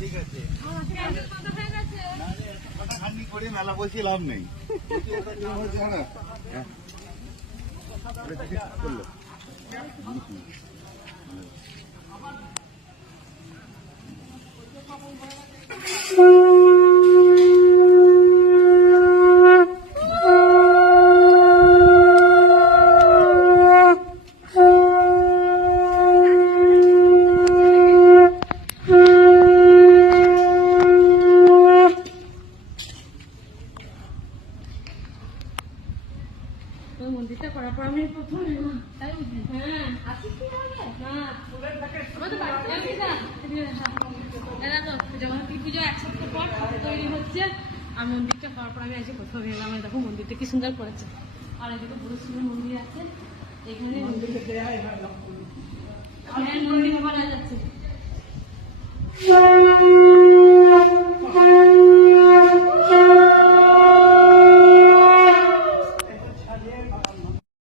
ঠিক আছে খানি করে মেলা বসে লাভ নেই। মন্দিরটা করার পর আমি প্রথম এলাম। হ্যাঁ জগন্নাথী পুজো এক সপ্তাহ পর তৈরি হচ্ছে, আর মন্দিরটা করার পর আমি আজকে প্রথম এলাম। দেখো মন্দিরটা কি সুন্দর করেছে, আর এদিকে বড় শিব মন্দির আছে এখানে। মন্দির করা যাচ্ছে।